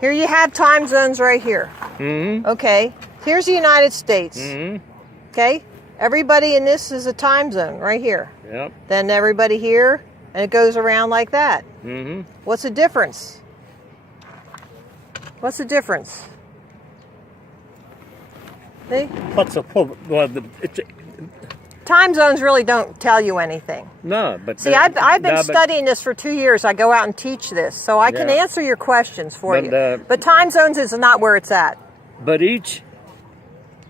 Here you have time zones right here. Mm-hmm. Okay. Here's the United States. Mm-hmm. Okay. Everybody in this is a time zone right here. Yep. Then everybody here, and it goes around like that. Mm-hmm. What's the difference? What's the difference? See? What's the Time zones really don't tell you anything. no? But See, I've been studying this for 2 years. I go out and teach this, so I can answer your questions for you. But time zones is not where it's at. But each.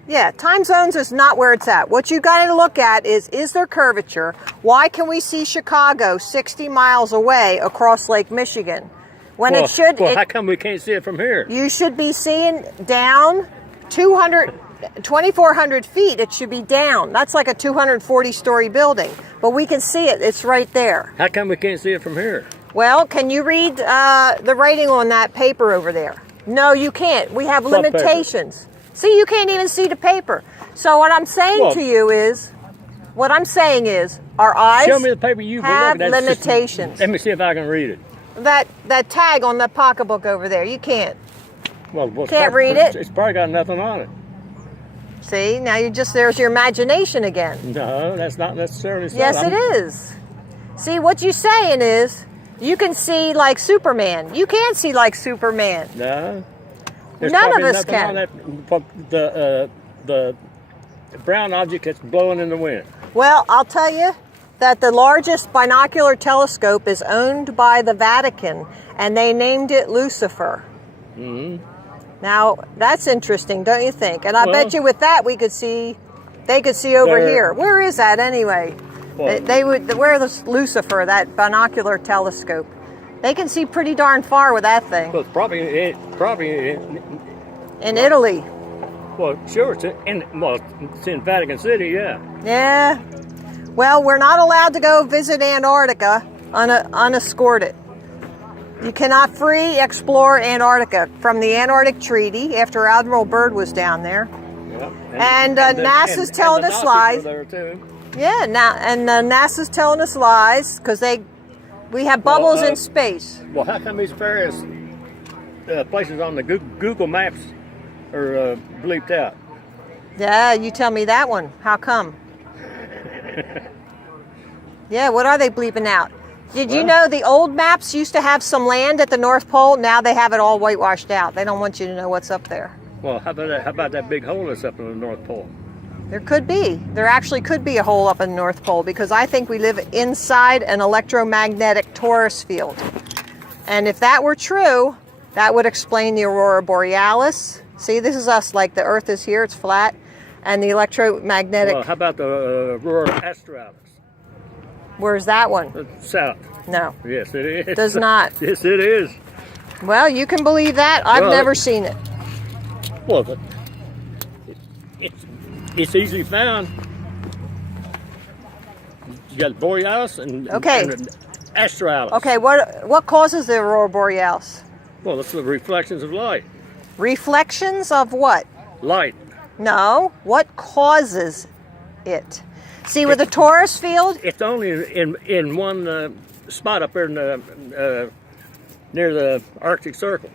Yeah, time zones is not where it's at. What you got to look at is there curvature? Why can we see Chicago 60 miles away across Lake Michigan? When it should... Well, how come we can't see it from here? You should be seeing down 2,400 feet. It should be down. That's like a 240-story building. But we can see it. It's right there. How come we can't see it from here? Well, can you read the writing on that paper over there? No, you can't. We have limitations. Paper? See, you can't even see the paper. So what I'm saying to you is, our eyes show me the paper you've have been looking at. limitations. Let me see if I can read it. That tag on the pocketbook over there, you can't. Well, can't read it. It's probably got nothing on it. See, now there's your imagination again. No, that's not necessarily so. Yes, it is. See, what you're saying is, you can see like Superman. You can't see like Superman. No. None of us can. The brown object that's blowing in the wind. Well, I'll tell you that the largest binocular telescope is owned by the Vatican, and they named it Lucifer. Mm-hmm. Now, that's interesting, don't you think? And I bet you with that they could see over here. Where is that anyway? Where is Lucifer, that binocular telescope? They can see pretty darn far with that thing. Well, it's probably in Italy. Well, sure, it's in Vatican City, yeah. Yeah. Well, we're not allowed to go visit Antarctica unescorted. You cannot free explore Antarctica from the Antarctic Treaty after Admiral Byrd was down there. Yep. And NASA's telling us lies. Yeah, NASA's telling us lies because we have bubbles in space. Well, how come these various places on the Google Maps are bleeped out? Yeah, you tell me that one. How come? Yeah, what are they bleeping out? Did you know the old maps used to have some land at the North Pole? Now they have it all whitewashed out. They don't want you to know what's up there. Well, how about that big hole that's up in the North Pole? There could be. There actually could be a hole up in the North Pole because I think we live inside an electromagnetic torus field. And if that were true, that would explain the aurora borealis. See, this is us, like the Earth is here, it's flat, and the electromagnetic... Well, how about the aurora australis? Where's that one? South. No. Yes, it is. Does not. Yes, it is. Well, you can believe that. I've never seen it. Well, it's easily found. You got borealis and australis. Okay, what causes the aurora borealis? Well, it's the reflections of light. Reflections of what? Light. No, what causes it? See, with the torus field? It's only in one spot up there near the Arctic Circle.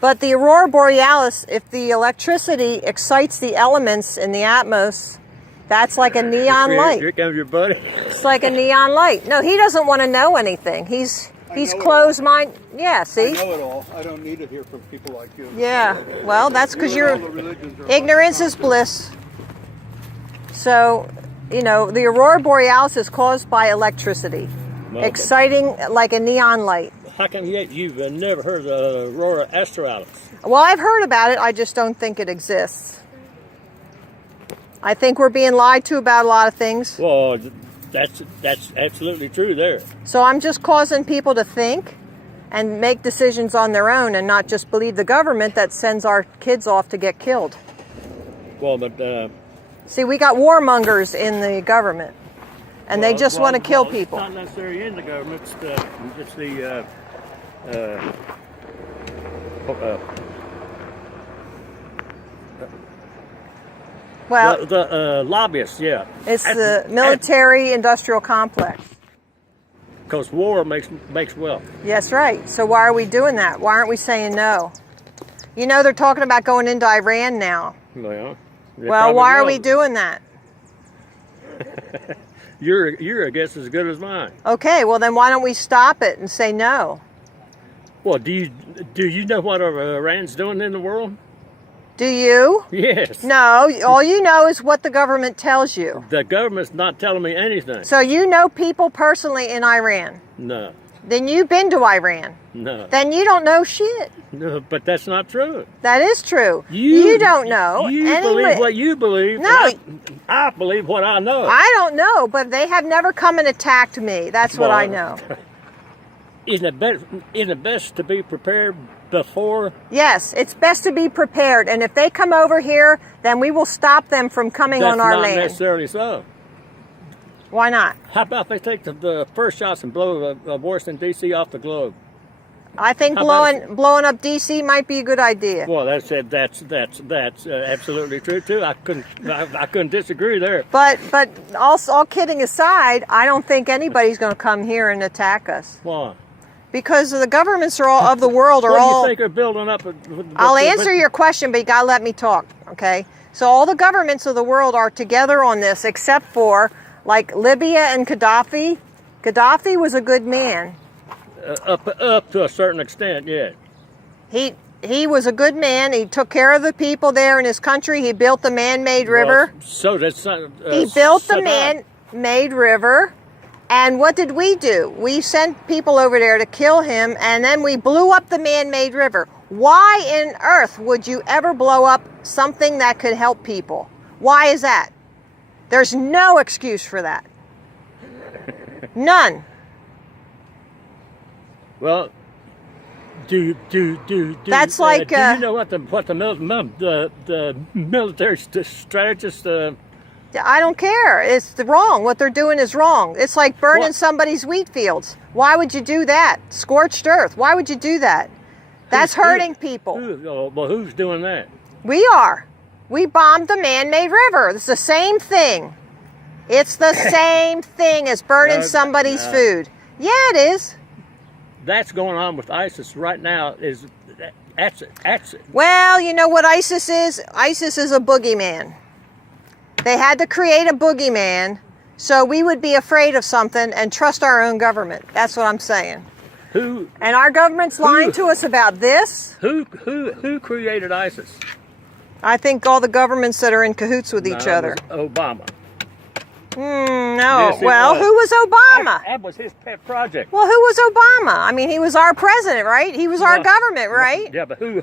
But the aurora borealis, if the electricity excites the elements in the atmosphere, that's like a neon light. Here comes your buddy. It's like a neon light. No, he doesn't want to know anything. He's closed-minded. Yeah, see? I know it all. I don't need it here from people like you. Yeah, well, that's because ignorance is bliss. So, you know, the aurora borealis is caused by electricity, exciting like a neon light. How come you've never heard of the aurora australis? Well, I've heard about it. I just don't think it exists. I think we're being lied to about a lot of things. Well, that's absolutely true there. So I'm just causing people to think and make decisions on their own and not just believe the government that sends our kids off to get killed. Well, but... See, we got warmongers in the government, and they just want to kill people. It's not necessarily in the government. It's the lobbyists, yeah. It's the military-industrial complex. Because war makes wealth. Yes, right. So why are we doing that? Why aren't we saying no? You know, they're talking about going into Iran now. Well, Why are we doing that? Your guess is as good as mine. Okay, well then why don't we stop it and say no? Well, do you know what Iran's doing in the world? Do you? Yes. No, all you know is what the government tells you. The government's not telling me anything. So you know people personally in Iran? No. Then you've been to Iran. No. Then you don't know shit. No, but that's not true. That is true. You don't know. You believe what you believe. No. I believe what I know. I don't know, but they have never come and attacked me. That's what I know. Isn't it best to be prepared before? Yes, it's best to be prepared. And if they come over here, then we will stop them from coming on our land. That's not necessarily so. Why not? How about they take the first shots and blow Washington, D.C. off the globe? I think blowing up D.C. might be a good idea. Well, that's absolutely true too. I couldn't disagree there. But all kidding aside, I don't think anybody's going to come here and attack us. Why? Because the governments of the world are all. What do you think are building up? I'll answer your question, but you got to let me talk, okay? So all the governments of the world are together on this, except for like Libya and Gaddafi. Gaddafi was a good man. Up to a certain extent, yeah. He was a good man. He took care of the people there in his country. He built the man-made river. So that's he built the man-made river. And what did we do? We sent people over there to kill him, and then we blew up the man-made river. Why in earth would you ever blow up something that could help people? Why is that? There's no excuse for that. None. Well, do That's like do you know what the military strategist? I don't care. It's wrong. What they're doing is wrong. It's like burning somebody's wheat fields. Why would you do that? Scorched earth. Why would you do that? That's hurting people. Well, who's doing that? We are. We bombed the man-made river. It's the same thing. It's the same thing as burning somebody's food. Yeah, it is. That's going on with ISIS right now. That's it. Well, you know what ISIS is? ISIS is a boogeyman. They had to create a boogeyman so we would be afraid of something and trust our own government. That's what I'm saying. And our government's lying to us about this. Who created ISIS? I think all the governments that are in cahoots with each other. Obama. No. Yes, well, who was Obama? That was his pet project. Well, who was Obama? I mean, he was our president, right? He was our government, right? Yeah, but who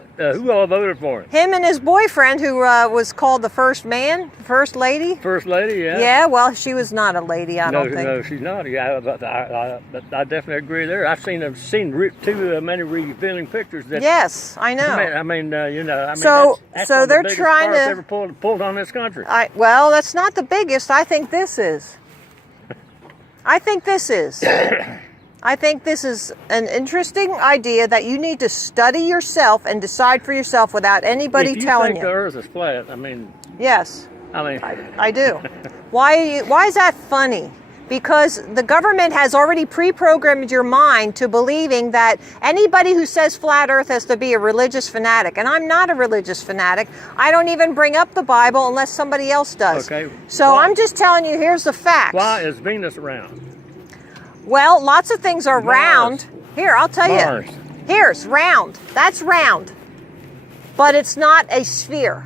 all voted for him? Him and his boyfriend, who was called the first lady. First lady, yeah. Yeah, well, she was not a lady, I don't think. No, she's not. Yeah, I definitely agree there. I've seen too many revealing pictures. Yes, I know. I mean, So that's they're one of the biggest trying to ever pulled on this country. Well, that's not the biggest. I think this is. I think this is an interesting idea that you need to study yourself and decide for yourself without anybody telling you. If you think the Earth is flat, I mean. Yes. I do. Why is that funny? Because the government has already pre-programmed your mind to believing that anybody who says flat earth has to be a religious fanatic. And I'm not a religious fanatic. I don't even bring up the Bible unless somebody else does. Okay. So I'm just telling you, here's the facts. Why is Venus round? Well, lots of things are round. Here, I'll tell Mars. you. Here's round. That's round. But it's not a sphere.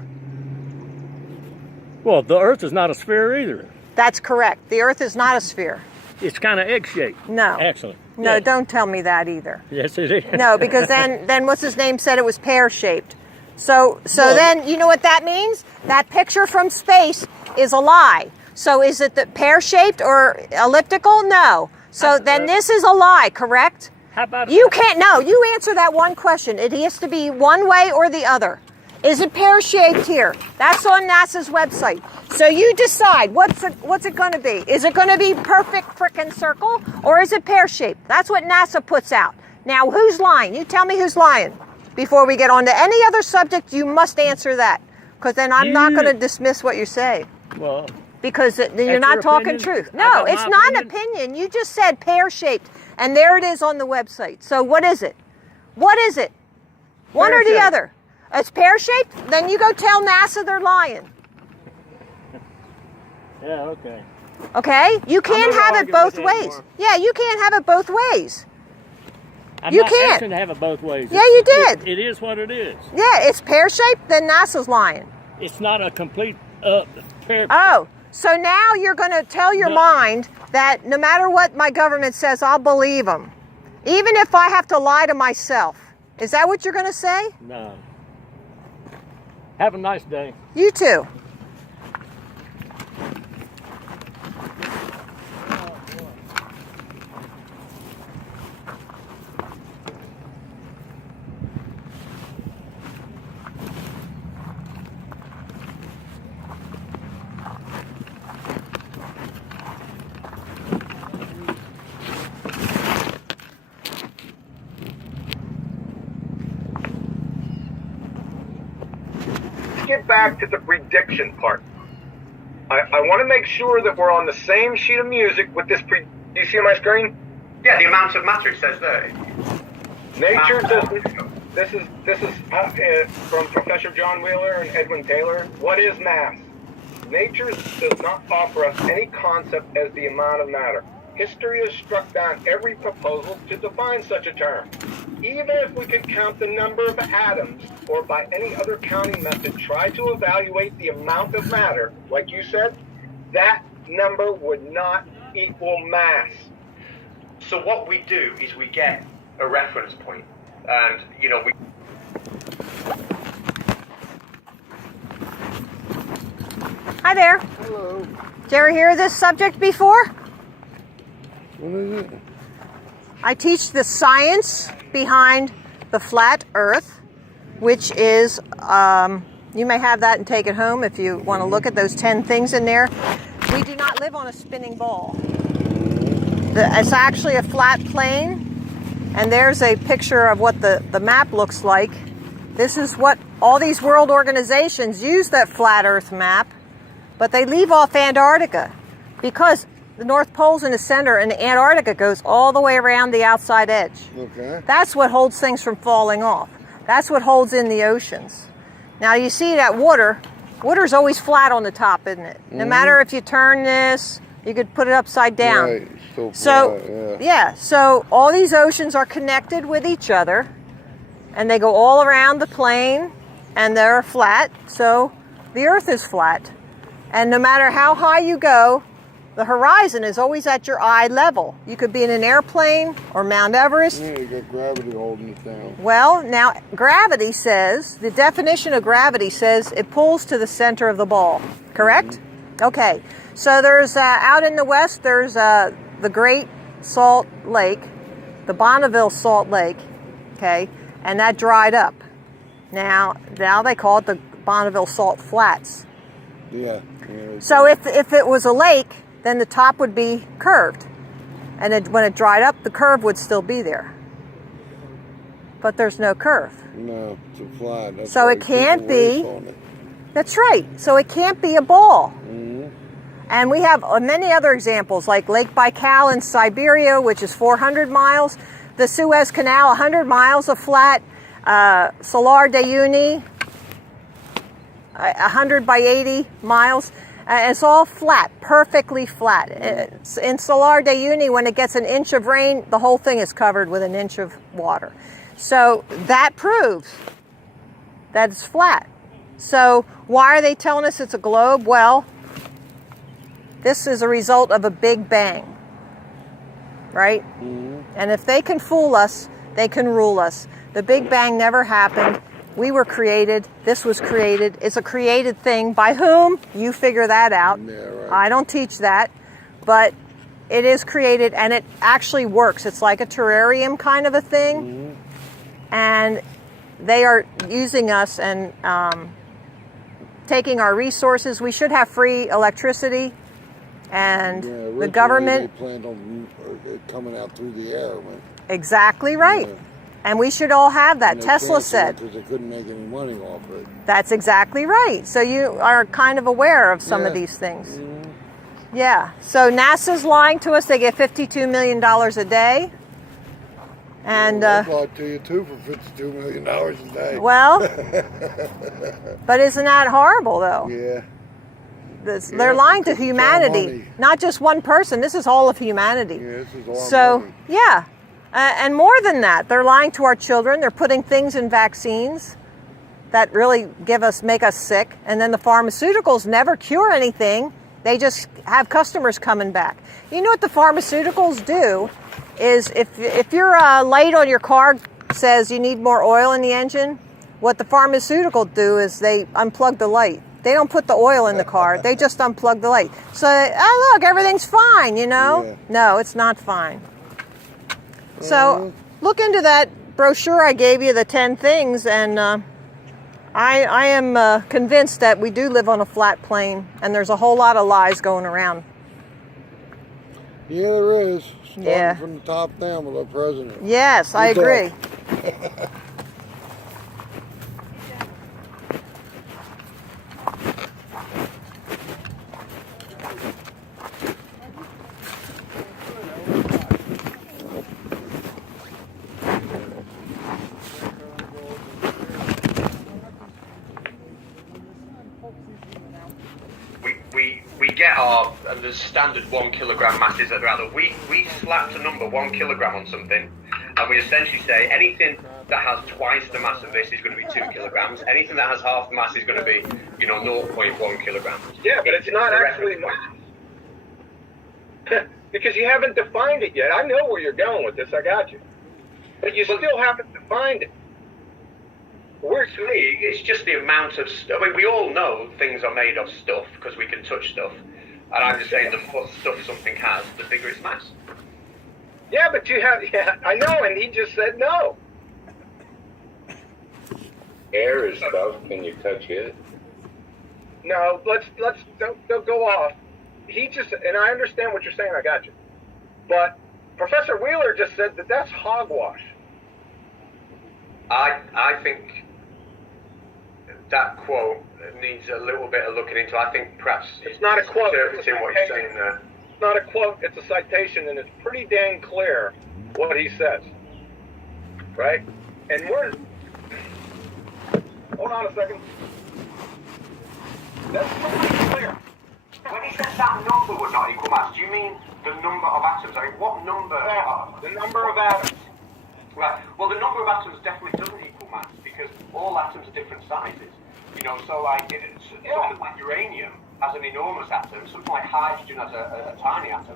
Well, the Earth is not a sphere either. That's correct. The Earth is not a sphere. It's kind of egg-shaped. No. Excellent. No, yeah. Don't tell me that either. Yes, it is. No, because then what's his name said it was pear-shaped. So then you know what that means? That picture from space is a lie. So is it the pear-shaped or elliptical? No. So then this is a lie, correct? How about you can't? No, you answer that one question. It has to be one way or the other. Is it pear-shaped here? That's on NASA's website. So you decide, what's it going to be? Is it going to be perfect frickin' circle or is it pear-shaped? That's what NASA puts out. Now, who's lying? You tell me who's lying. Before we get on to any other subject, you must answer that. Because then I'm not going to dismiss what you say. Well, because you're not your talking opinion? truth. I No, got it's my not an opinion. opinion. You just said pear-shaped, and there it is on the website. So what is it? What is it? One or the Pear-shaped. other. It's pear-shaped? Then you go tell NASA they're lying. Yeah, okay. Okay? You can't not have it arguing both with you ways. anymore. Yeah, you can't have it both ways. I'm You not can't. asking to have it both ways. Yeah, you did. It is what it is. Yeah, it's pear-shaped, then NASA's lying. It's not a complete pear. Oh, so now you're going to tell your No. mind that no matter what my government says, I'll believe them. Even if I have to lie to myself. Is that what you're going to say? No. Have a nice day. You too. Get back to the prediction part. I want to make sure that we're on the same sheet of music with this do you see my screen? Yeah, the amount of matter it says there. Nature doesn't. This is from Professor John Wheeler and Edwin Taylor. What is mass? Nature does not offer us any concept as the amount of matter. History has struck down every proposal to define such a term. Even if we could count the number of atoms, or by any other counting method try to evaluate the amount of matter, like you said, that number would not equal mass. So what we do is we get a reference point, and we. Hi there. Hello. Did you ever hear this subject before? What is it? I teach the science behind the flat earth, which is, you may have that and take it home if you want to look at those 10 things in there. We do not live on a spinning ball. It's actually a flat plane, and there's a picture of what the map looks like. This is what all these world organizations use, that flat earth map, but they leave off Antarctica because the North Pole's in the center and Antarctica goes all the way around the outside edge. Okay. That's what holds things from falling off. That's what holds in the oceans. Now you see that water's always flat on the top, isn't it? No matter if you turn this, you could put it upside down. Right. So flat, yeah, so all these oceans are connected with each other, and they go all around the plane, and they're flat, so the Earth is flat. And no matter how high you go, the horizon is always at your eye level. You could be in an airplane or Mount Everest. Yeah, you got gravity holding it down. Well, now gravity says, the definition of gravity says it pulls to the center of the ball, correct? Okay, so there's, out in the west, there's the Great Salt Lake, the Bonneville Salt Lake, okay, and that dried up. Now they call it the Bonneville Salt Flats. Yeah. So if it was a lake, then the top would be curved. And when it dried up, the curve would still be there. But there's no curve. No, it's a flat. That's So why it can't people race be- on it. That's right. So it can't be a ball. Mm-hmm. And we have many other examples, like Lake Baikal in Siberia, which is 400 miles. The Suez Canal, 100 miles of flat. Salar de Uyuni, 100 by 80 miles. It's all flat, perfectly flat. In Salar de Uyuni, when it gets an inch of rain, the whole thing is covered with an inch of water. So that proves that it's flat. So why are they telling us it's a globe? Well, this is a result of a Big Bang, right? Mm-hmm. And if they can fool us, they can rule us. The Big Bang never happened. We were created. This was created. It's a created thing. By whom? You figure that out. Yeah, right. I don't teach that. But it is created, and it actually works. It's like a terrarium kind of a thing. Mm-hmm. And they are using us and taking our resources. We should have free electricity. And Yeah, the originally government... They planned on it coming out through the air. Exactly right. Yeah. And we should all have that. Tesla said. Because they couldn't make any money off it. That's exactly right. So you are kind of aware of some of Yeah. these things. Mhm. Yeah, so NASA's lying to us. They get $52 million a day. And, I'd lie to you too for $52 million a day. well, but isn't that horrible though? Yeah. They're lying to because it's our humanity, money. not just one person. This is all of humanity. Yeah, this is our So, money. yeah, and more than that, they're lying to our children. They're putting things in vaccines that really make us sick. And then the pharmaceuticals never cure anything. They just have customers coming back. You know what the pharmaceuticals do is if your light on your car says you need more oil in the engine, what the pharmaceutical do is they unplug the light. They don't put the oil in the car. They just unplug the light. So, oh, look, everything's fine, you know? Yeah. No, it's not fine. So look into that brochure I gave you, the 10 things, and I am convinced that we do live on a flat plane, and there's a whole lot of lies going around. Yeah, there is. Starting Yeah. from the top down with our president. Yes, I Good agree. talk. We get our and there's standard 1 kilogram masses that are out there. We slapped a number 1 kilogram on something, and we essentially say anything that has twice the mass of this is going to be 2 kilograms. Anything that has half the mass is going to be 0.1 kilograms. Yeah, but it's not a actually reference mass. Because you haven't defined it yet. I know where you're going with this. I got you. But you still haven't defined it. To me, it's just the amount of stuff. I mean, we all know things are made of stuff because we can touch stuff. And I'm just saying the more stuff something has, the bigger its mass. Yeah, but you have. Yeah, I know, and he just said no. Air is stuff. Can you touch it? No, let's don't go off. He just, and I understand what you're saying. I got you. But Professor Wheeler just said that that's hogwash. I think that quote needs a little bit of looking into. I think perhaps It's not a quote. interpreting what he's saying there. It's not a quote. It's a citation, and it's pretty dang clear what he says. Right? And hold on a second. That's pretty clear. When he says that number would not equal mass, do you mean the number of atoms? I mean, what number? The number of atoms. Right. Well, the number of atoms definitely doesn't equal mass because all atoms are different sizes. So like something like uranium has an enormous atom. Something like hydrogen has a tiny atom.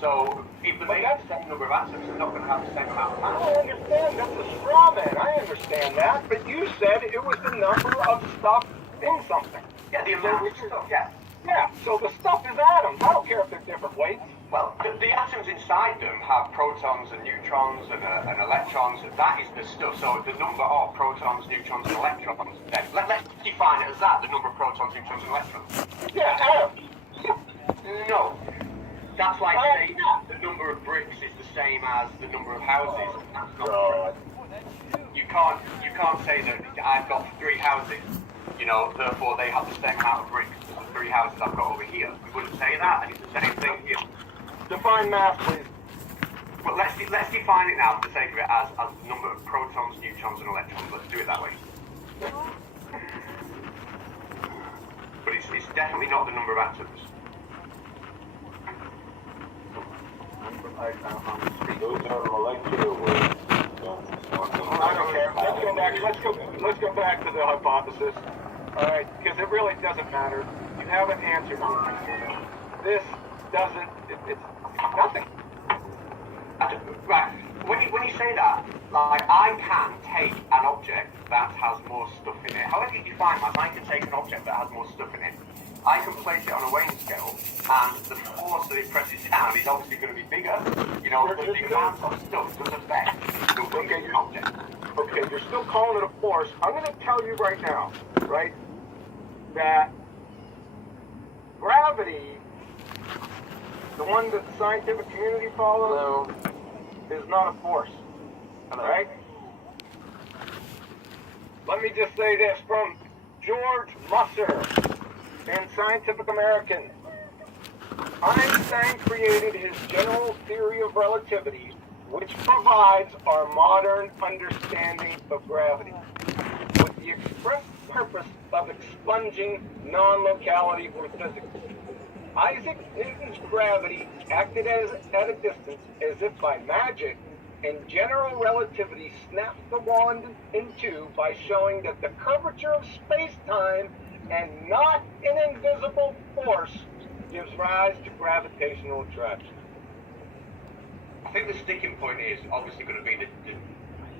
So if they make the same number of atoms, they're not going to have the same amount of mass. I understand. That's a straw man. I understand that. But you said it was the number of stuff in something. Yeah, the amount of stuff. Yeah. Yeah. So the stuff is atoms. I don't care if they're different weights. Well, the atoms inside them have protons and neutrons and electrons, and that is the stuff. So the number of protons, neutrons, and electrons, then let's define it as that, the number of protons, neutrons, and electrons. Yeah, atoms. No. That's like saying the number of bricks is the same as the number of houses. That's not true. You can't say that I've got 3 houses, therefore they have the same amount of bricks as the 3 houses I've got over here. We wouldn't say that, and it's the same thing here. Define mass, please. But let's define it now for the sake of it as the number of protons, neutrons, and electrons. Let's do it that way. But it's definitely not the number of atoms. Those are molecular words. I don't care. Let's go back to the hypothesis. All right, because it really doesn't matter. You haven't answered me. This doesn't. It's nothing. Right. When you say that, like I can take an object that has more stuff in it. However you define mass, I can take an object that has more stuff in it. I can place it on a weighing scale, and the force that it presses down is obviously going to be bigger. The amount of stuff does affect the weight of the object. Okay, you're still calling it a force. I'm going to tell you right now, right, that gravity, the one that the scientific community follows, is not a force. Right? Let me just say this from George Musser in Scientific American. Einstein created his general theory of relativity, which provides our modern understanding of gravity, with the express purpose of expunging non-locality for physics. Isaac Newton's gravity acted at a distance as if by magic, and general relativity snapped the wand in two by showing that the curvature of space-time and not an invisible force gives rise to gravitational attraction. I think the sticking point is obviously going to be the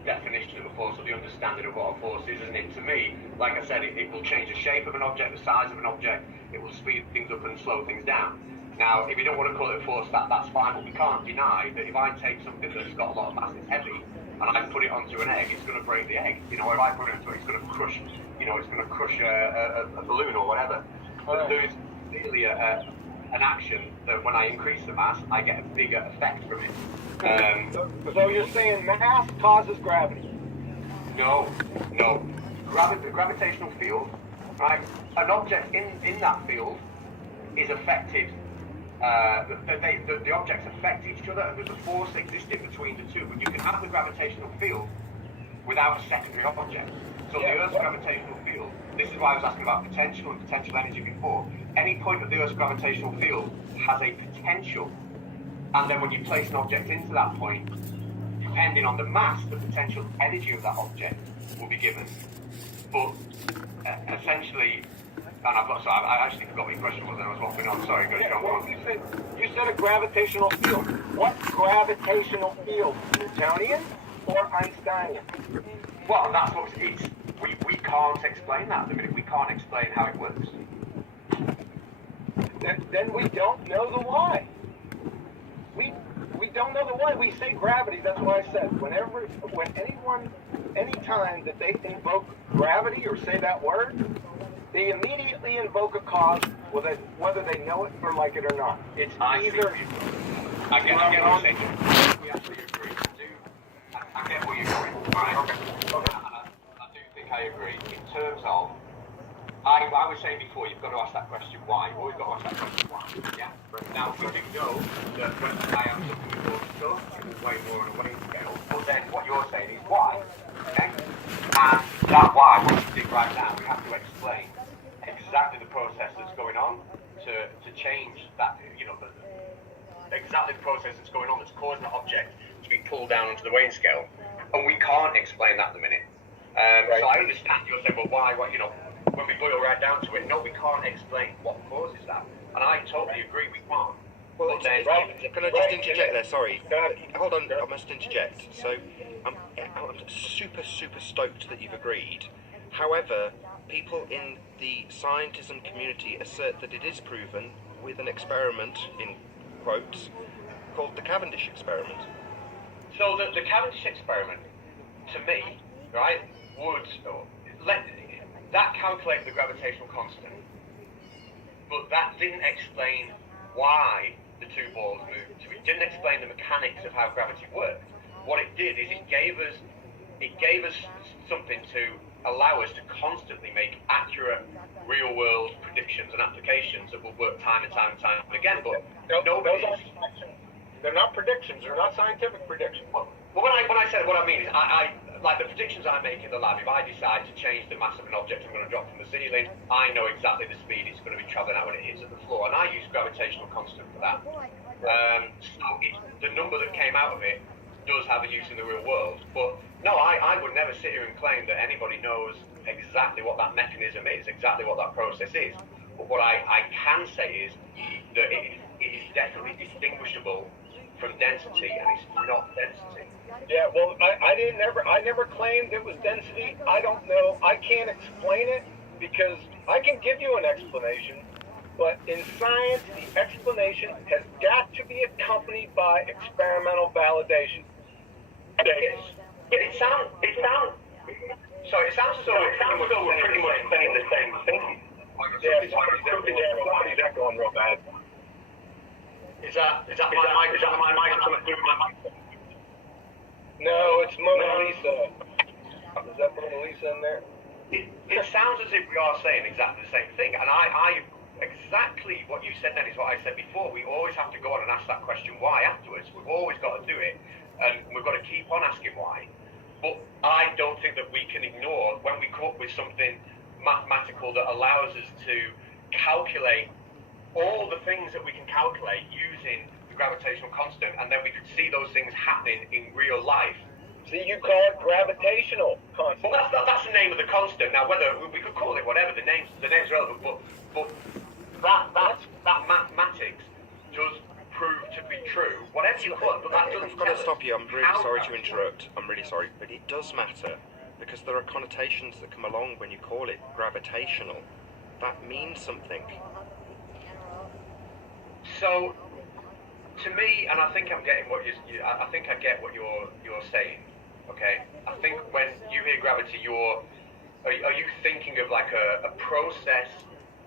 definition of a force, or the understanding of what a force is, isn't it? To me, like I said, it will change the shape of an object, the size of an object, it will speed things up and slow things down. Now, if you don't want to call it a force, that's fine, but we can't deny that if I take something that's got a lot of mass, it's heavy, and I put it onto an egg, it's going to break the egg. You know, if I put it into it, it's going to crush, it's going to crush a balloon or whatever. But there's really an action that when I increase the mass, I get a bigger effect from it. So you're saying mass causes gravity? No. The gravitational field, right? An object in that field is affected. The objects affect each other, and there's a force existing between the two. But you can have the gravitational field without a secondary object. So the Earth's gravitational field. This is why I was asking about potential and potential energy before. Any point of the Earth's gravitational field has a potential. And then when you place an object into that point, depending on the mass, the potential energy of that object will be given. But essentially, and I actually forgot what your question was, and I was waffling on. Sorry, go John. You said a gravitational field. What gravitational field? Newtonian or Einsteinian? Well, that's what it's. We can't explain that. I mean, we can't explain how it works. Then we don't know the why. We don't know the why. We say gravity. That's why I said anytime that they invoke gravity or say that word, they immediately invoke a cause, whether they know it or like it or not. It's either. I get what you're saying. We actually agree. I get where you're going. Right. Okay. I do think I agree. In terms of, I was saying before, you've got to ask that question why. You've always got to ask that question why. Yeah. Now, we do know that when I am something with more stuff, it's way more on a weight scale. But then what you're saying is why. Okay? And that why, what we do right now, we have to explain exactly the process that's going on to change that, exactly the process that's going on that's causing the object to be pulled down onto the weighing scale. And we can't explain that at the minute. So I understand you're saying, well, why, when we boil right down to it, no, we can't explain what causes that. And I totally agree, we can't. Well, can I just interject there? Sorry. Hold on, I must interject. So, I'm super stoked that you've agreed. However, people in the scientism community assert that it is proven with an experiment, in quotes, called the Cavendish experiment. So the Cavendish experiment, to me, right, would that calculate the gravitational constant, but that didn't explain why the two balls moved. So it didn't explain the mechanics of how gravity worked. What it did is it gave us something to allow us to constantly make accurate real-world predictions and applications that will work time and time again. But they're not predictions. They're not scientific predictions. Well, when I said what I mean is, I like the predictions I make in the lab. If I decide to change the mass of an object I'm going to drop from the ceiling, I know exactly the speed it's going to be traveling at when it hits at the floor, and I use gravitational constant for that. So the number that came out of it does have a use in the real world. But no, I would never sit here and claim that anybody knows exactly what that mechanism is, exactly what that process is. But what I can say is that it is definitely distinguishable from density, and it's not density. Yeah, well, I never claimed it was density. I don't know. I can't explain it because I can give you an explanation, but in science, the explanation has got to be accompanied by experimental validation. It sounds as though we're pretty much saying the same thing. Somebody's echoing real bad. Is that my mic? Is that my mic? No, it's Mona Lisa. Is that Mona Lisa in there? It sounds as if we are saying exactly the same thing, and I exactly what you said then is what I said before. We always have to go on and ask that question why afterwards. We've always got to do it, and we've got to keep on asking why. But I don't think that we can ignore when we come up with something mathematical that allows us to calculate all the things that we can calculate using the gravitational constant, and then we could see those things happening in real life. See, you call it gravitational constant. Well, that's the name of the constant. Now, whether we could call it whatever, the name's relevant, but that mathematics does prove to be true. Whatever you call it, but that doesn't. I've got to stop you. I'm really sorry to interrupt. I'm really sorry, but it does matter because there are connotations that come along when you call it gravitational. That means something. So, to me, and I think I'm getting what I think I get what you're saying. Okay, I think when you hear gravity, are you thinking of like a process,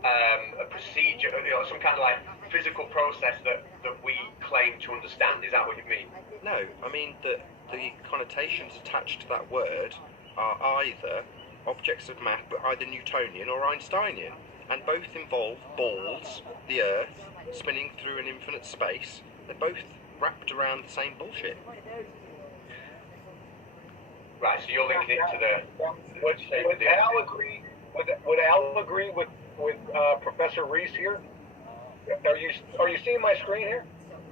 a procedure, some kind of like physical process that we claim to understand? Is that what you mean? No, I mean that the connotations attached to that word are either objects of math, but either Newtonian or Einsteinian, and both involve balls, the Earth, spinning through an infinite space. They're both wrapped around the same bullshit. Right, so you're linking it to the. Would Al agree with Professor Reese here? Are you seeing my screen here?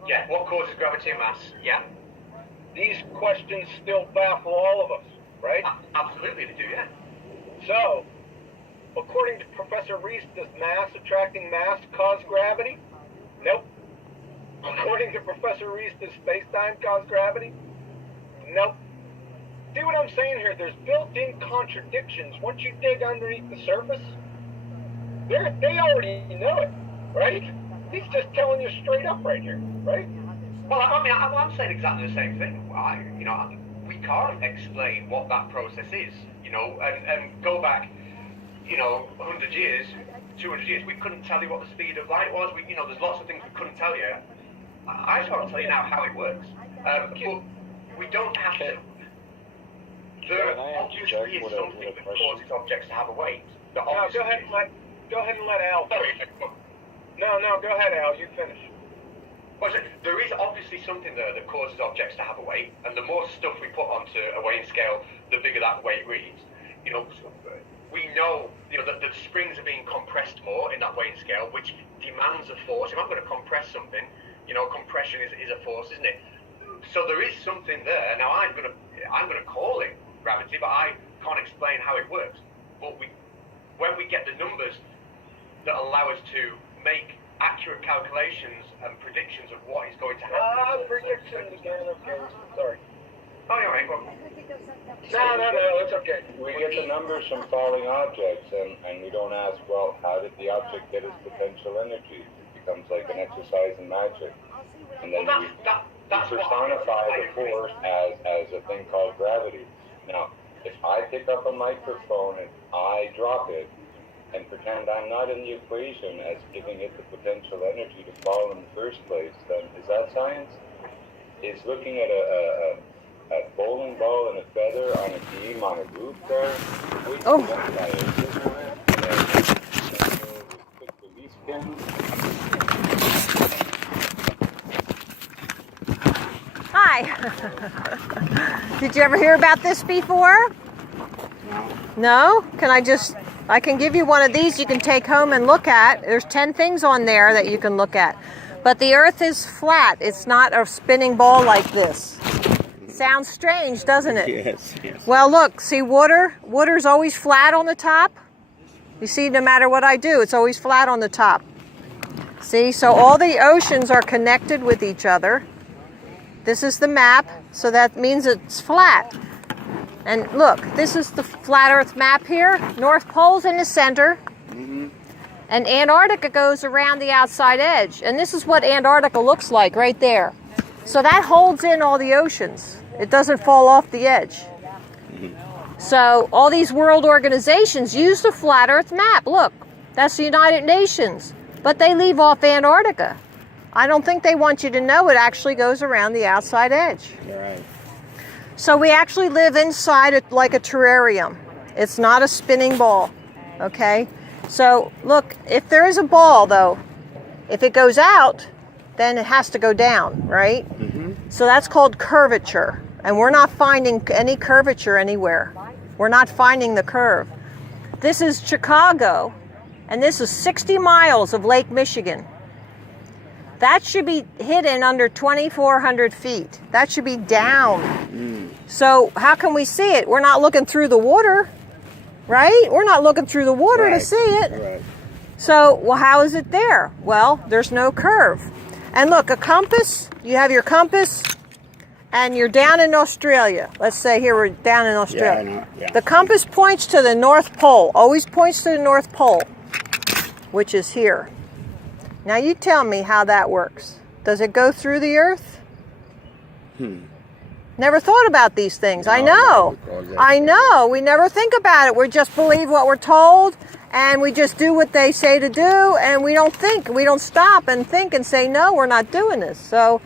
Yeah. What causes gravity and mass? Yeah. These questions still baffle all of us, right? Absolutely, they do. Yeah. So, according to Professor Reese, does mass attracting mass cause gravity? Nope. According to Professor Reese, does space-time cause gravity? Nope. See what I'm saying here? There's built-in contradictions. Once you dig underneath the surface, they already know it, right? He's just telling you straight up right here, right? Well, I mean, I'm saying exactly the same thing. We can't explain what that process is, and go back, 100 years, 200 years, we couldn't tell you what the speed of light was. There's lots of things we couldn't tell you. I just want to tell you now how it works. But we don't have to. There obviously is something that causes objects to have a weight. No, go ahead and let Al finish. No, go ahead, Al. You finish. Well, there is obviously something there that causes objects to have a weight, and the more stuff we put onto a weighing scale, the bigger that weight reads. We know, that the springs are being compressed more in that weighing scale, which demands a force. If I'm going to compress something, compression is a force, isn't it? So there is something there. Now I'm going to call it gravity, but I can't explain how it works. But when we get the numbers that allow us to make accurate calculations and predictions of what is going to happen. Predictions again. Okay, sorry. Oh, you're right. Well, No, it's okay. We get the numbers from falling objects, and we don't ask, well, how did the object get its potential energy? It becomes like an exercise in magic. And then we personify the force as a thing called gravity. Now, if I pick up a microphone and I drop it and pretend I'm not in the equation as giving it the potential energy to fall in the first place, then is that science? Is looking at a bowling ball and a feather on a beam on a roof there? Hi. Did you ever hear about this before? No? I can give you one of these you can take home and look at. There's 10 things on there that you can look at. But the Earth is flat. It's not a spinning ball like this. Sounds strange, doesn't it? Yes. Well, look, see water? Water's always flat on the top. You see, no matter what I do, it's always flat on the top. See, so all the oceans are connected with each other. This is the map, so that means it's flat. And look, this is the flat Earth map here. North Pole's in the center. And Antarctica goes around the outside edge. And this is what Antarctica looks like right there. So that holds in all the oceans. It doesn't fall off the edge. So all these world organizations use the flat Earth map. Look, that's the United Nations. But they leave off Antarctica. I don't think they want you to know it actually goes around the outside edge. Right. So we actually live inside it like a terrarium. It's not a spinning ball, okay? So look, if there is a ball though, if it goes out, then it has to go down, right? So that's called curvature. And we're not finding any curvature anywhere. We're not finding the curve. This is Chicago, and this is 60 miles of Lake Michigan. That should be hidden under 2,400 feet. That should be down. So how can we see it? We're not looking through the water, right? We're not looking through the water to see it. Right. So, well, how is it there? Well, there's no curve. And look, a compass, you have your compass, and you're down in Australia. Let's say here we're down in Australia. I know. Yeah. The compass points to the North Pole, always points to the North Pole, which is here. Now you tell me how that works. Does it go through the earth? Never thought about these things. I know. I know. We never think about it. We just believe what we're told, and we just do what they say to do, and we don't think. We don't stop and think and say, no, we're not doing this. So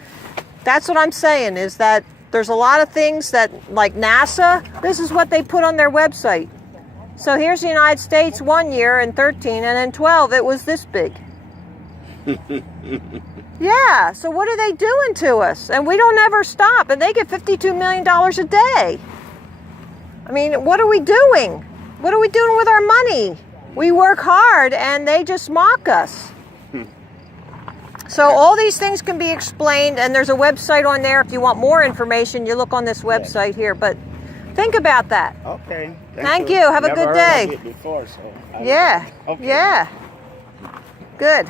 that's what I'm saying, is that there's a lot of things that, like NASA, this is what they put on their website. So here's the United States 1 year in 13, and then 12, it was this big. Yeah, so what are they doing to us? And we don't ever stop, and they get $52 million a day. I mean, what are we doing? What are we doing with our money? We work hard, and they just mock us. So all these things can be explained, and there's a website on there. If you want more information, you look on this website here. But think about that. Okay. Thank you. Have a Never good heard day. of it before, so Yeah. Okay. Yeah. Good.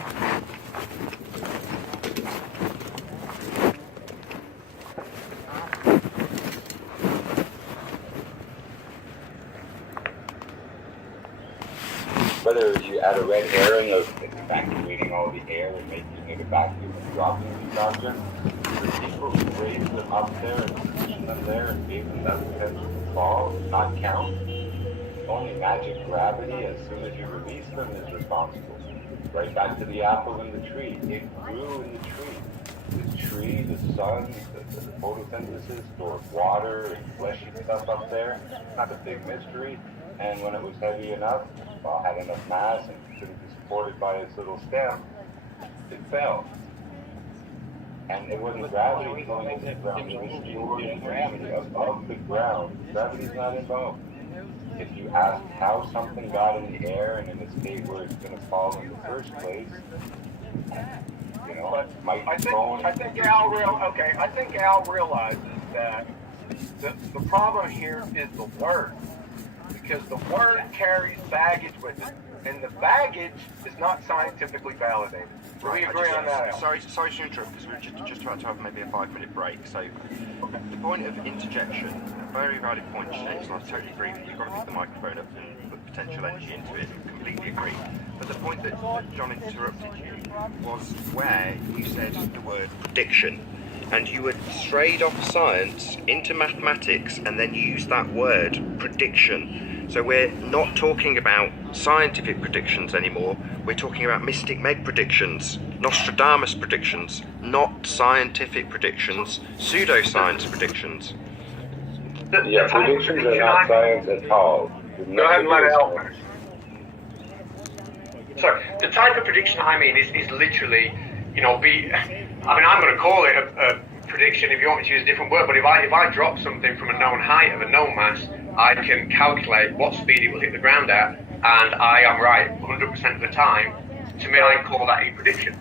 Whether you add a red herring of evacuating all the air and making it a vacuum and dropping these objects, the people who raised them up there and positioned them there and gave them that potential to fall, not count. Only magic gravity, as soon as you release them, is responsible. Right back to the apple in the tree. It grew in the tree. The tree, the sun, the photosynthesis, stored water and fleshy stuff up there. Not a big mystery. And when it was heavy enough, well, had enough mass and couldn't be supported by its little stem, it fell. And it wasn't gravity going into the ground, it was the gravity above the ground. Gravity's not involved. If you ask how something got in the air and in a state where it's going to fall in the first place, you know, it might I think Al realizes that the problem here is the word. Because the word carries baggage with it, and the baggage is not scientifically validated. Do we agree on that, Al? Sorry to interrupt, because we're just about to have maybe a 5-minute break. So, the point of interjection, a very valid point, James, and I totally agree with you. You've got to pick the microphone up and put potential energy into it. Completely agree. But the point that John interrupted you was where you said the word prediction. And you had strayed off science into mathematics and then used that word prediction. So we're not talking about scientific predictions anymore. We're talking about Mystic Meg predictions, Nostradamus predictions, not scientific predictions, pseudoscience predictions. yeah, predictions are not science at all. Go ahead and let Al finish. Sorry, the type of prediction I mean is literally, you know, I'm going to call it a prediction if you want me to use a different word, but if I drop something from a known height of a known mass, I can calculate what speed it will hit the ground at, and I am right 100% of the time. To me, I call that a prediction.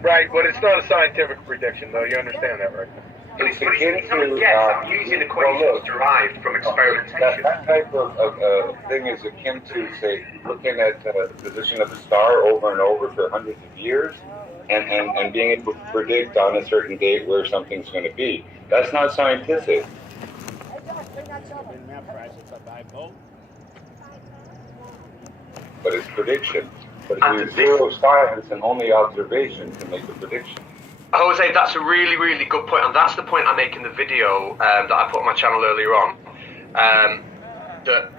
Right, but it's not a scientific prediction, though. You understand that, right? It's not a guess. I'm using equations derived from experimentation. That type of thing is akin to, say, looking at the position of a star over and over for hundreds of years and being able to predict on a certain date where something's going to be. That's not scientific. But it's prediction. But if you zero science and only observation to make a prediction. Jose, that's a really, really good point, and that's the point I make in the video that I put on my channel earlier on. That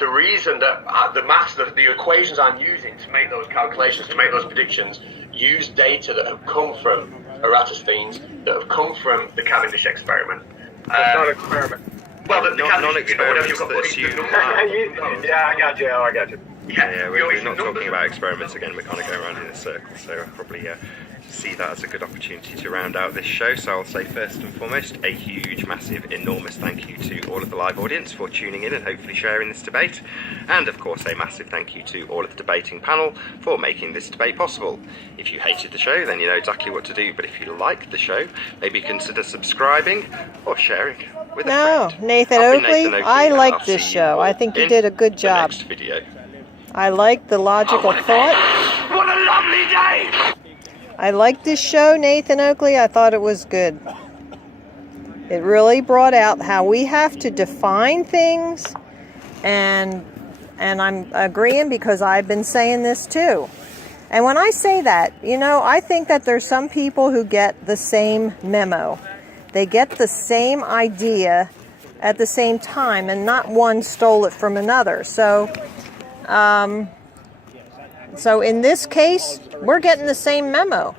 the reason that the maths, the equations I'm using to make those calculations, to make those predictions, use data that have come from Eratosthenes, that have come from the Cavendish experiment. It's not an experiment. Well, the Cavendish non-experiments experiment, that assume... Yeah, I got you, Al, I got you. Yeah, we're not talking about experiments again. We're kind of going around in a circle, so I'll probably see that as a good opportunity to round out this show. So I'll say first and foremost, a huge, massive, enormous thank you to all of the live audience for tuning in and hopefully sharing this debate. And of course, a massive thank you to all of the debating panel for making this debate possible. If you hated the show, then you know exactly what to do. But if you liked the show, maybe consider subscribing or sharing with a friend. Nathan I've been Oakley, Nathan I and I'll like this see you show. all I think you in did a good the job. next video. I like the logical thought. What a lovely day! I liked this show, Nathan Oakley. I thought it was good. It really brought out how we have to define things, and I'm agreeing because I've been saying this too. And when I say that, you know, I think that there's some people who get the same memo. They get the same idea at the same time, and not one stole it from another. So in this case, we're getting the same memo,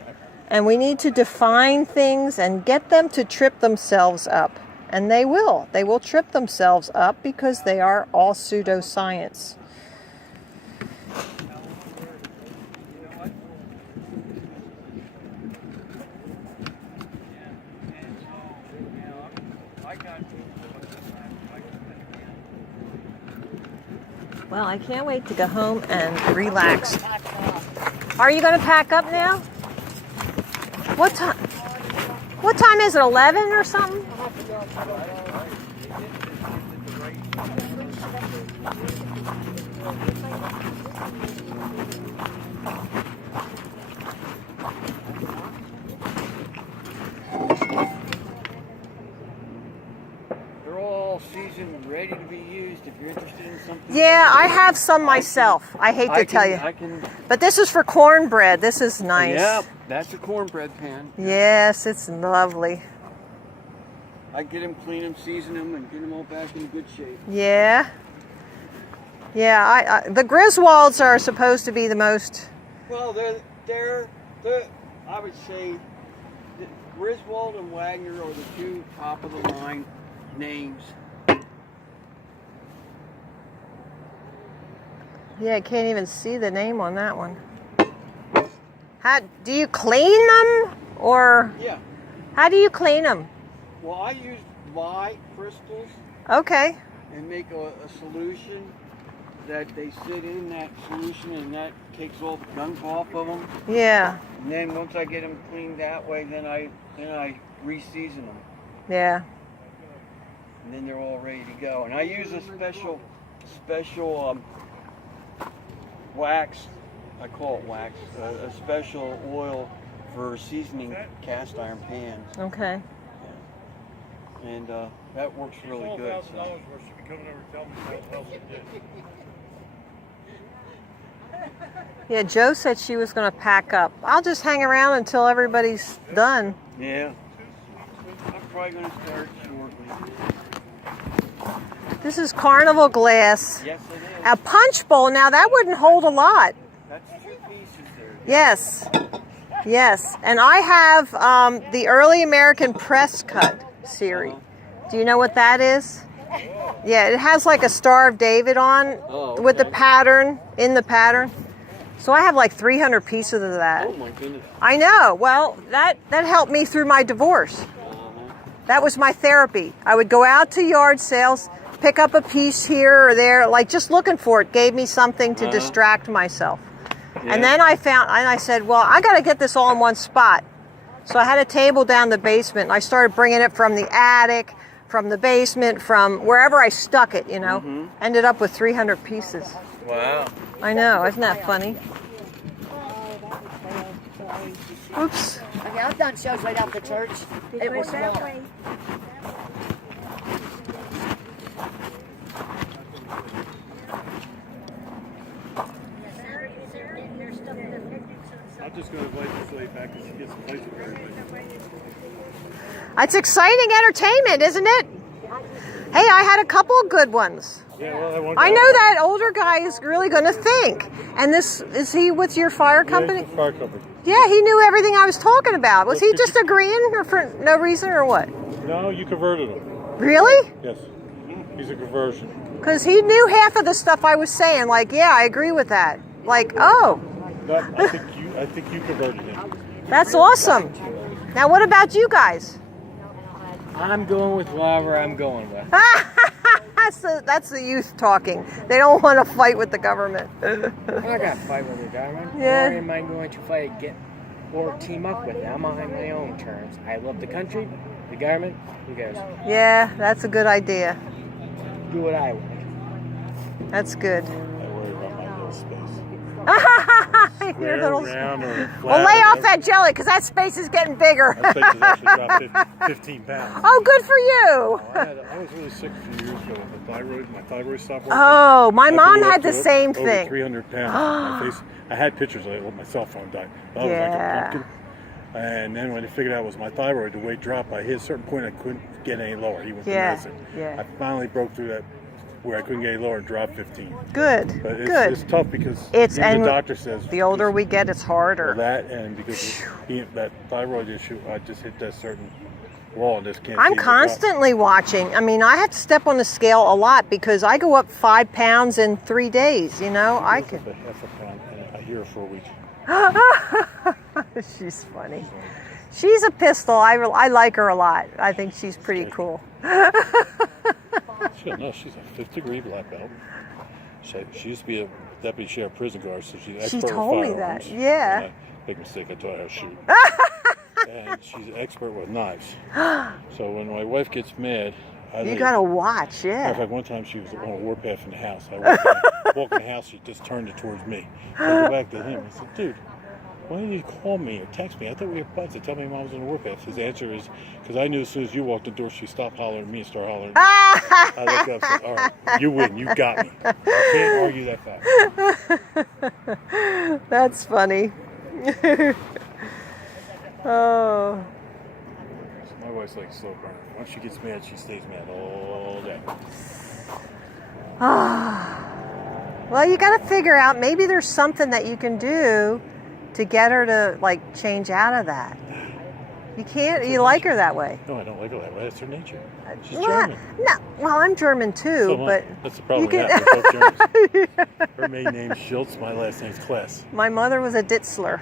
and we need to define things and get them to trip themselves up. And they will. They will trip themselves up because they are all pseudoscience. Well, I can't wait to go home and relax. Are you going to pack up now? What time? What time is it? 11 or something? They're all seasoned, ready to be used. If you're interested in something. Yeah, I have some myself. I hate to tell you. But this is for cornbread. This is nice. Yeah, that's a cornbread pan. Yes, it's lovely. I get them, clean them, season them, and get them all back in good shape. Yeah. Yeah, the Griswolds are supposed to be the most... Well, they're I would say, Griswold and Wagner are the two top of the line names. Yeah, I can't even see the name on that one. How do you clean them, or Yeah. how do you clean them? Well, I use lye crystals Okay. and make a solution that they sit in that solution, and that takes all the gunk off of them. Yeah. And then once I get them cleaned that way, then I re-season them, Yeah. and then they're all ready to go. And I use a special wax. I call it wax. A special oil for seasoning cast iron pans, Okay. and that works really good. So. Yeah, Joe said she was going to pack up. I'll just hang around until everybody's done. Yeah. I'm probably going to start shortly. This is Carnival glass. Yes, it is. A punch bowl. Now that wouldn't hold a lot. That's 2 pieces there. Yes. Yes. And I have the Early American Press Cut series. Do you know what that is? Yeah, it has like a Star of David on with the pattern, in the pattern. So I have like 300 pieces of that. Oh my goodness. I know. Well, that helped me through my divorce. That was my therapy. I would go out to yard sales, pick up a piece here or there, like just looking for it gave me something to distract myself. Yeah. And then I said, well, I got to get this all in one spot. So I had a table down the basement, and I started bringing it from the attic, from the basement, from wherever I stuck it, you know. Ended up with 300 pieces. Wow. I know, isn't that funny? Oops. Okay, I've done shows right out the church. It was small. I'm just going to wait this way back because she gets some place with everybody. It's exciting entertainment, isn't it? Hey, I had a couple of good ones. Yeah, well, I know that older guy is really going to think. And is he with your fire company? Yeah, fire company. Yeah, he knew everything I was talking about. Was he just agreeing or for no reason or what? No, you converted them. Really? Yes. He's a conversion. Because he knew half of the stuff I was saying. Like, yeah, I agree with that. Like, oh, I think you converted him. that's awesome. Now, what about you guys? I'm going with whatever I'm going with. That's the youth talking. They don't want to fight with the government. I'm not going to fight with the government. Yeah. Nor am I going to fight or team up with them. I'm on my own terms. I love the country, the government, who cares? Yeah, that's a good idea. Do what I want. That's good. I worry about my little space. Your little round or flat. Well, lay off that jelly, because that space is getting bigger. That space has actually dropped 15 pounds. Oh, good for you. I was really sick a few years ago with the thyroid. My thyroid stopped working. Oh, my mom blew up had the to same over thing. 300 pounds. My face. I had pictures of it when my cell phone died. I was like a pumpkin. And then when they figured out it was my thyroid, the weight dropped. I hit a certain point I couldn't get any lower, even with medicine. Yeah. I finally broke through that where I couldn't get any lower and dropped 15. Good. But it's, Good. it's tough because And the doctor says the older we get, it's harder. that, and because that thyroid issue, I just hit that certain wall and just can't. I'm constantly watching. I mean, I have to step on the scale a lot because I go up 5 pounds in 3 days. You know, I can. That's a pound, and I hear her for a week. She's funny. She's a pistol. I like her a lot. I think she's pretty cool. She's a 5th degree black belt. She used to be a deputy sheriff prison guard, so she's expert with told me firearms. that. Yeah. And I make a mistake. I taught her how to shoot. And she's an expert with knives. So when my wife gets mad, you gotta watch. Yeah. In fact, one time she was on a warpath in the house. I walked in the house, she just turned it towards me. So I go back to him. I said, "Dude, why didn't you call me or text me? I thought we were buds to tell me Mom was on a warpath." His answer is, because I knew as soon as you walked in the door, she stopped hollering at me and started hollering at me. I looked up and said, "All right, you win. You got me. I can't argue that fact." That's funny. Oh. My wife's like a slow burner. Once she gets mad, she stays mad all day. Well, you got to figure out, maybe there's something that you can do to get her to like change out of that. You can't. You like her that way. No, I don't like her that way. That's her nature. She's Well, German. no, well, I'm German too, So but that's the problem. you We're both Germans. Her maiden name's Schultz. My last name's Kless. my mother was a Ditzler.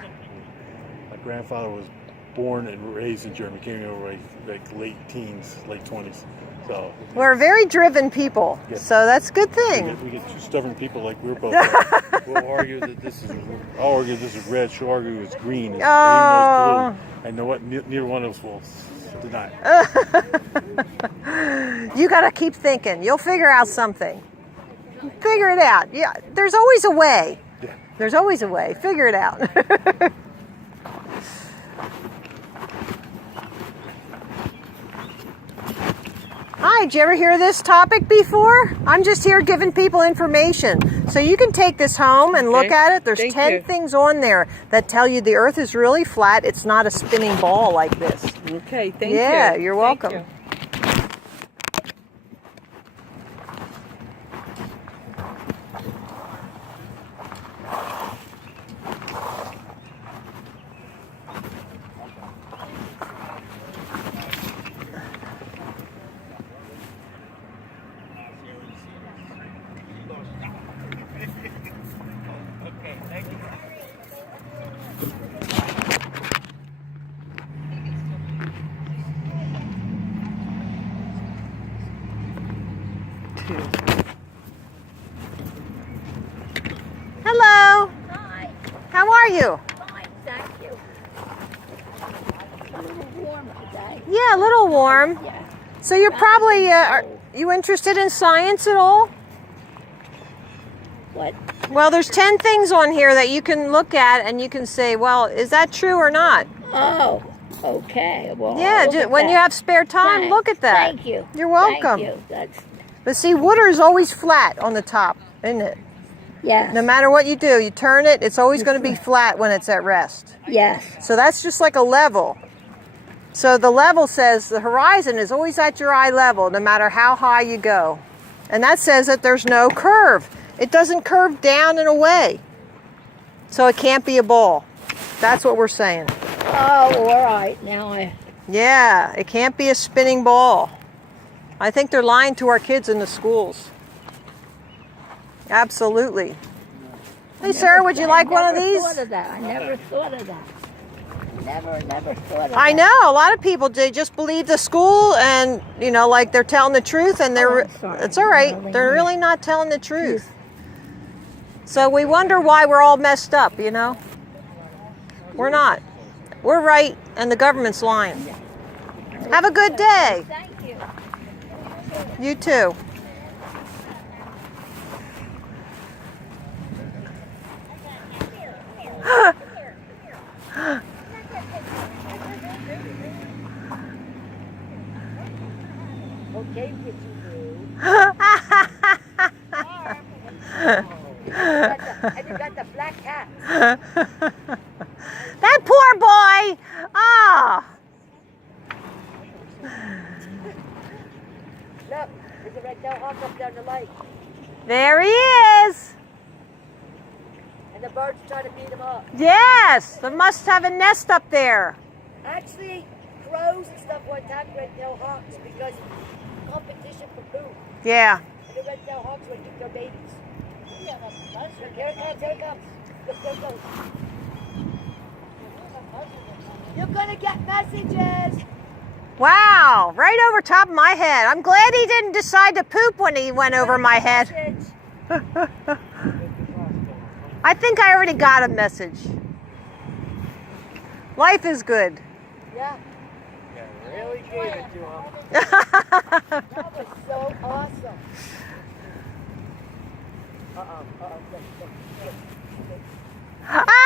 My grandfather was born and raised in Germany. Came over like late teens, late 20s. So We're very driven people, so that's a good thing. we get two stubborn people like we're both. We'll argue that this is. I'll argue this is red. She'll argue it's green. Even though it's blue. I know what. Neither one of us will deny. You got to keep thinking. You'll figure out something. Figure it out. Yeah, there's always a way. Yeah. There's always a way. Figure it out. Hi, did you ever hear this topic before? I'm just here giving people information. So you can take this home and look at it. There's 10 things on there that tell you the earth is really flat. It's not a spinning ball like this. Okay, thank you. Yeah, you're welcome. Thank you. Hello. Hi. How are you? Fine, thank you. A little warm today. Yeah, a little warm. Yeah. So you're probably, are you interested in science at all? What? Well, there's 10 things on here that you can look at and you can say, well, is that true or not? Oh, okay. Well, Yeah, look at when you that. have spare time, Thanks. look at that. Thank you. You're welcome. Thank you. That's, But see, water is always flat on the top, isn't it? yes. No matter what you do, you turn it, it's always going to be flat when it's at rest. Yes. So that's just like a level. So the level says the horizon is always at your eye level, no matter how high you go. And that says that there's no curve. It doesn't curve down and away. So it can't be a ball. That's what we're saying. Oh, all right. Now I. Yeah, it can't be a spinning ball. I think they're lying to our kids in the schools. Absolutely. Hey, Sarah, would you like one of these? I never thought of that. Never thought of that. I know, a lot of people, they just believe the school and, you know, like they're telling the truth and they're, it's all right. They're really not telling the truth. So we wonder why we're all messed up, you know? We're not. We're right and the government's lying. Have a good day. Thank you. You too. Okay, with you, boo. And you got the black cat. That poor boy. Ah. Look, there's a red-tailed hawk up down the lake. There he is. And the birds trying to beat him up. Yes, they must have a nest up there. Actually, crows and stuff will attack red-tailed hawks because competition for food. Yeah. And the red-tailed hawks will keep their babies. Here it comes, here it comes. Look, there it goes. You're gonna get messages. Wow, right over top of my head. I'm glad he didn't decide to poop when he went over my head. I think I already got a message. Life is good. Yeah. Really gave it to him. That was so awesome. Ah!